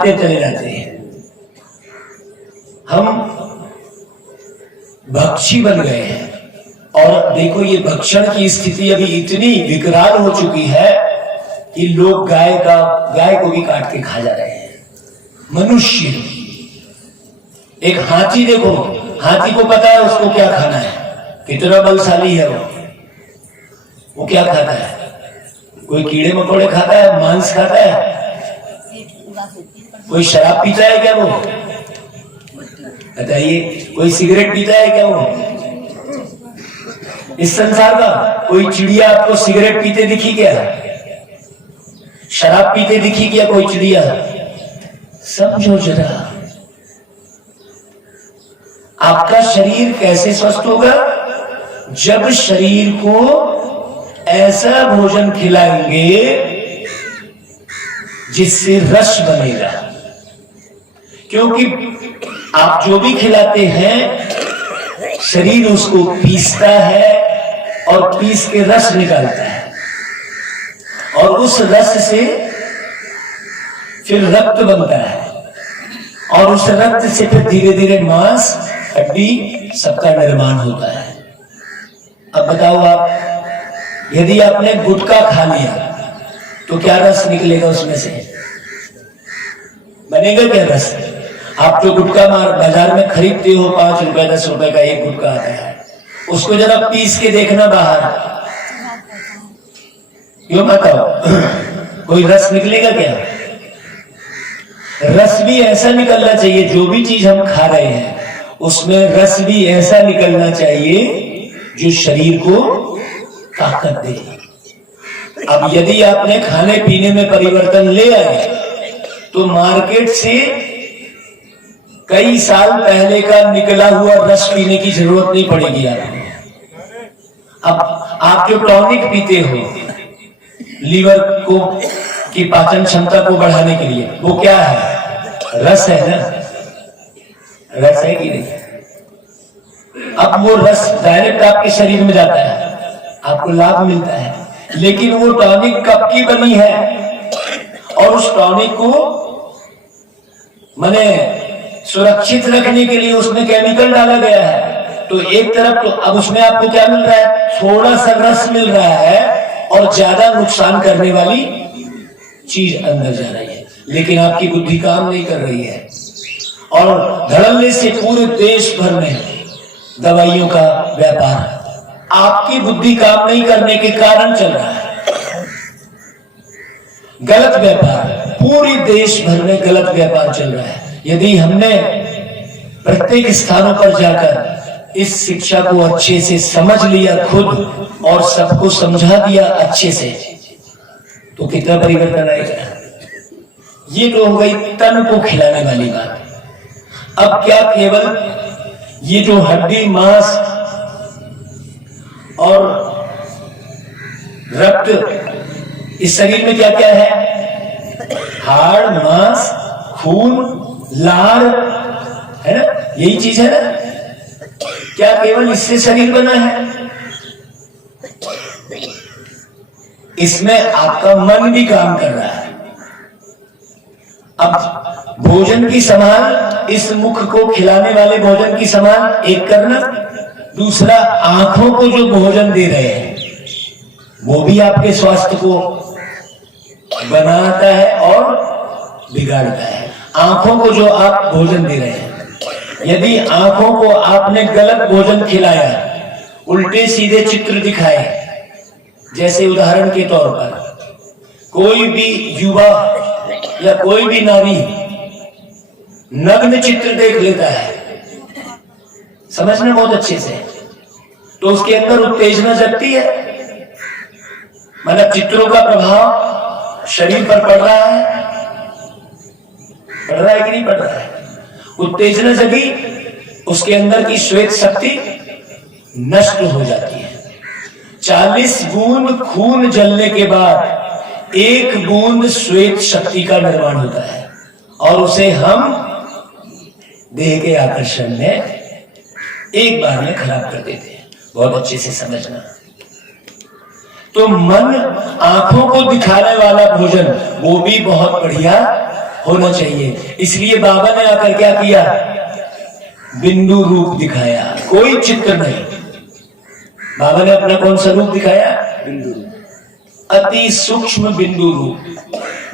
खाते चले जाते हैं। हम भक्षी बन गए हैं और देखो ये भक्षण की स्थिति अभी इतनी विकराल हो चुकी है कि लोग गाय को भी काट के खा जा रहे हैं। मनुष्य, एक हाथी देखो, हाथी को पता है उसको क्या खाना है, कितना बलशाली है वो क्या खाता है? कोई कीड़े मकोड़े खाता है, मांस खाता है? कोई शराब पीता है क्या वो? बताइए, कोई सिगरेट पीता है क्या वो? इस संसार का कोई चिड़िया आपको सिगरेट पीते दिखी क्या? शराब पीते दिखी क्या कोई चिड़िया? समझो जरा, आपका शरीर कैसे स्वस्थ होगा? जब शरीर को ऐसा भोजन खिलाएंगे जिससे रस बनेगा। क्योंकि आप जो भी खिलाते हैं शरीर उसको पीसता है और पीस के रस निकालता है और उस रस से फिर रक्त बनता है और उस रक्त से फिर धीरे धीरे मांस, हड्डी सबका निर्माण होता है। अब बताओ आप, यदि आपने गुटखा खा लिया तो क्या रस निकलेगा उसमें से? बनेगा क्या रस? आप जो गुटखा बाजार में खरीदते हो 5 रुपए 10 रुपए का एक गुटखा आता है, उसको जरा पीस के देखना बाहर, क्यों बताओ कोई रस निकलेगा क्या? रस भी ऐसा निकलना चाहिए, जो भी चीज हम खा रहे हैं उसमें रस भी ऐसा निकलना चाहिए जो शरीर को ताकत दे। अब यदि आपने खाने पीने में परिवर्तन ले आए तो मार्केट से कई साल पहले का निकला हुआ रस पीने की जरूरत नहीं पड़ेगी आपको। अब आप जो टॉनिक पीते हो लीवर को की पाचन क्षमता को बढ़ाने के लिए, वो क्या है? रस है ना? रस है कि नहीं? अब वो रस डायरेक्ट आपके शरीर में जाता है, आपको लाभ मिलता है, लेकिन वो टॉनिक कब की बनी है और उस टॉनिक को माने सुरक्षित रखने के लिए उसमें केमिकल डाला गया है। तो एक तरफ तो अब उसमें आपको क्या मिल रहा है? थोड़ा सा रस मिल रहा है और ज्यादा नुकसान करने वाली चीज अंदर जा रही है, लेकिन आपकी बुद्धि काम नहीं कर रही है और धड़ल्ले से पूरे देश भर में दवाइयों का व्यापार आपकी बुद्धि काम नहीं करने के कारण चल रहा है। गलत व्यापार, पूरी देश भर में गलत व्यापार चल रहा है। यदि हमने प्रत्येक स्थानों पर जाकर इस शिक्षा को अच्छे से समझ लिया खुद और सबको समझा दिया अच्छे से, तो कितना परिवर्तन आएगा। ये तो हो गई तन को खिलाने वाली बात। अब क्या केवल ये जो हड्डी मांस और रक्त, इस शरीर में क्या क्या है? हाड़, मांस, खून, लार, है ना? यही चीज है ना? क्या केवल इससे शरीर बना है? इसमें आपका मन भी काम कर रहा है। अब भोजन की संभाल, इस मुख को खिलाने वाले भोजन की संभाल एक करना, दूसरा आंखों को जो भोजन दे रहे हैं वो भी आपके स्वास्थ्य को बनाता है और बिगाड़ता है। आंखों को जो आप भोजन दे रहे हैं, यदि आंखों को आपने गलत भोजन खिलाया, उल्टे सीधे चित्र दिखाए, जैसे उदाहरण के तौर पर कोई भी युवा या कोई भी नारी नग्न चित्र देख लेता है, समझना बहुत अच्छे से, तो उसके अंदर उत्तेजना जगती है, मतलब चित्रों का प्रभाव शरीर पर पड़ रहा है कि नहीं पड़ रहा है? उत्तेजना जगी, उसके अंदर की श्वेत शक्ति नष्ट हो जाती है। 40 बूंद खून जलने के बाद 1 बूंद श्वेत शक्ति का निर्माण होता है और उसे हम देह के आकर्षण में एक बार में खराब कर देते हैं। बहुत अच्छे से समझना। तो मन आंखों को दिखाने वाला भोजन वो भी बहुत बढ़िया होना चाहिए। इसलिए बाबा ने आकर क्या किया, बिंदु रूप दिखाया, कोई चित्र नहीं। बाबा ने अपना कौन सा रूप दिखाया, बिंदु रूप, अति सूक्ष्म बिंदु रूप,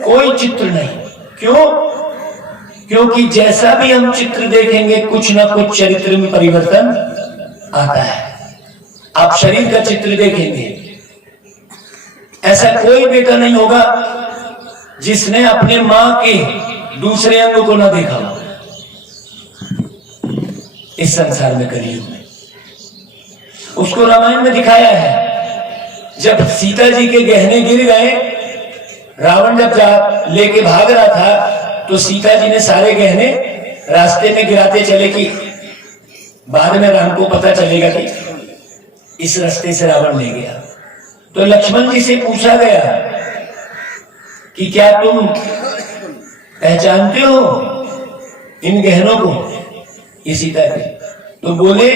कोई चित्र नहीं। क्यों? क्योंकि जैसा भी हम चित्र देखेंगे कुछ ना कुछ चरित्र में परिवर्तन आता है। आप शरीर का चित्र देखेंगे, ऐसा कोई बेटा नहीं होगा जिसने अपने मां के दूसरे अंग को ना देखा हो इस संसार में, कलयुग में। उसको रामायण में दिखाया है। जब सीता जी के गहने गिर गए, रावण जब लेके भाग रहा था तो सीता जी ने सारे गहने रास्ते में गिराते चले कि बाद में राम को पता चलेगा कि इस रास्ते से रावण ले गया। तो लक्ष्मण जी से पूछा गया कि क्या तुम पहचानते हो इन गहनों को, ये सीता के? तो बोले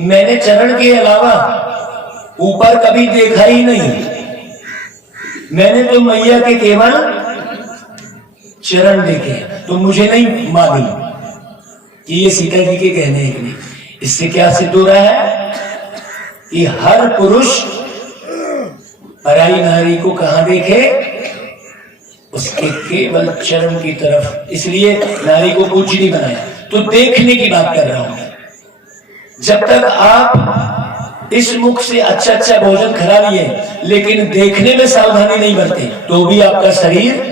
मैंने चरण के अलावा ऊपर कभी देखा ही नहीं, मैंने तो मैया के केवल चरण देखे, तो मुझे नहीं मालूम कि ये सीता जी के गहने हैं कि नहीं। इससे क्या सिद्ध हो रहा है कि हर पुरुष पराई नारी को कहां देखे, उसके केवल चरण की तरफ। इसलिए नारी को पूजनी बनाया। तो देखने की बात कर रहा हूं मैं। जब तक आप इस मुख से अच्छा अच्छा भोजन खा लिए लेकिन देखने में सावधानी नहीं बरते तो भी आपका शरीर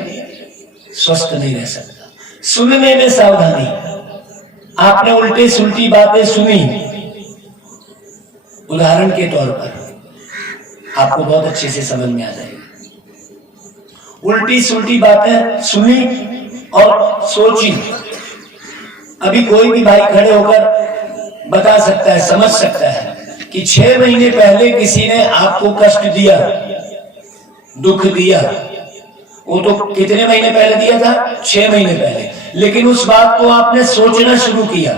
स्वस्थ नहीं रह सकता। सुनने में सावधानी, आपने उल्टे सुलटी बातें सुनी, उदाहरण के तौर पर आपको बहुत अच्छे से समझ में आ जाएगी। उल्टी सुलटी बातें सुनी और सोची। अभी कोई भी भाई खड़े होकर बता सकता है, समझ सकता है कि 6 महीने पहले किसी ने आपको कष्ट दिया, दुख दिया। वो तो कितने महीने पहले दिया था? 6 महीने पहले। लेकिन उस बात को आपने सोचना शुरू किया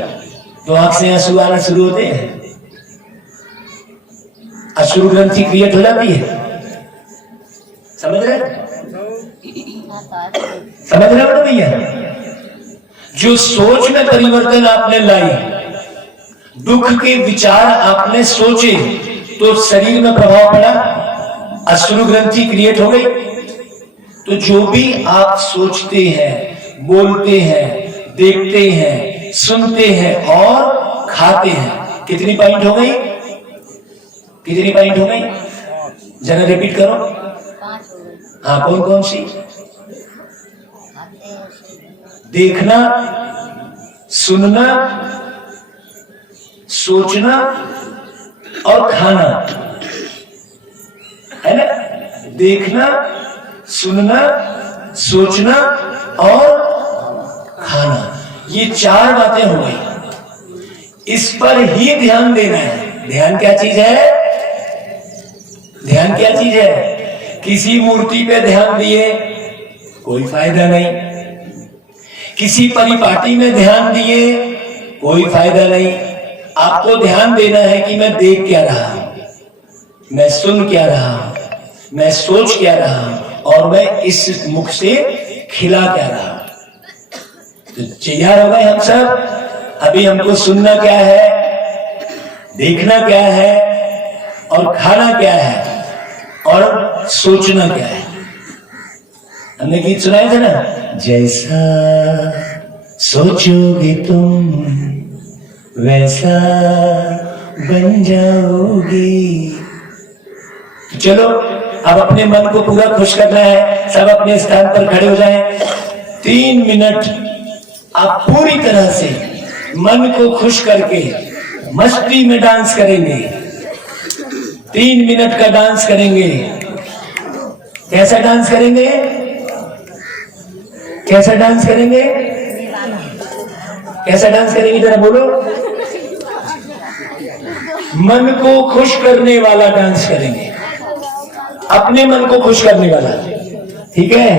तो आंख से आंसू आना शुरू होते हैं, अश्रु ग्रंथि क्रिएट हो जाती है। समझ रहे हो ना भैया? जो सोच में परिवर्तन आपने लाई, दुख के विचार आपने सोचे तो शरीर में प्रभाव पड़ा, अश्रु ग्रंथि क्रिएट हो गई। तो जो भी आप सोचते हैं, बोलते हैं, देखते हैं, सुनते हैं और खाते हैं, कितनी पॉइंट हो गई? कितनी पॉइंट हो गई? जरा रिपीट करो। 5 हो गई। हाँ, कौन कौन सी? देखना, सुनना, सोचना और खाना, है ना? देखना, सुनना, सोचना और खाना, ये 4 बातें हो गई। इस पर ही ध्यान देना है। ध्यान क्या चीज है? ध्यान क्या चीज है? किसी मूर्ति पे ध्यान दिए कोई फायदा नहीं, किसी परिपाटी में ध्यान दिए कोई फायदा नहीं। आपको ध्यान देना है कि मैं देख क्या रहा हूं, मैं सुन क्या रहा हूं, मैं सोच क्या रहा हूं और मैं इस मुख से खिला क्या रहा हूं। तो तैयार हो गए हम सब? अभी हमको सुनना क्या है, देखना क्या है और खाना क्या है और सोचना क्या है। हमने गीत सुनाए थे ना, जैसा सोचोगे तुम वैसा बन जाओगी। चलो अब अपने मन को पूरा खुश करना है। सब अपने स्थान पर खड़े हो जाएं। 3 मिनट आप पूरी तरह से मन को खुश करके मस्ती में डांस करेंगे। 3 मिनट का डांस करेंगे। कैसा डांस करेंगे? कैसा डांस करेंगे? कैसा डांस करेंगे जरा बोलो। मन को खुश करने वाला डांस करेंगे, अपने मन को खुश करने वाला। ठीक है?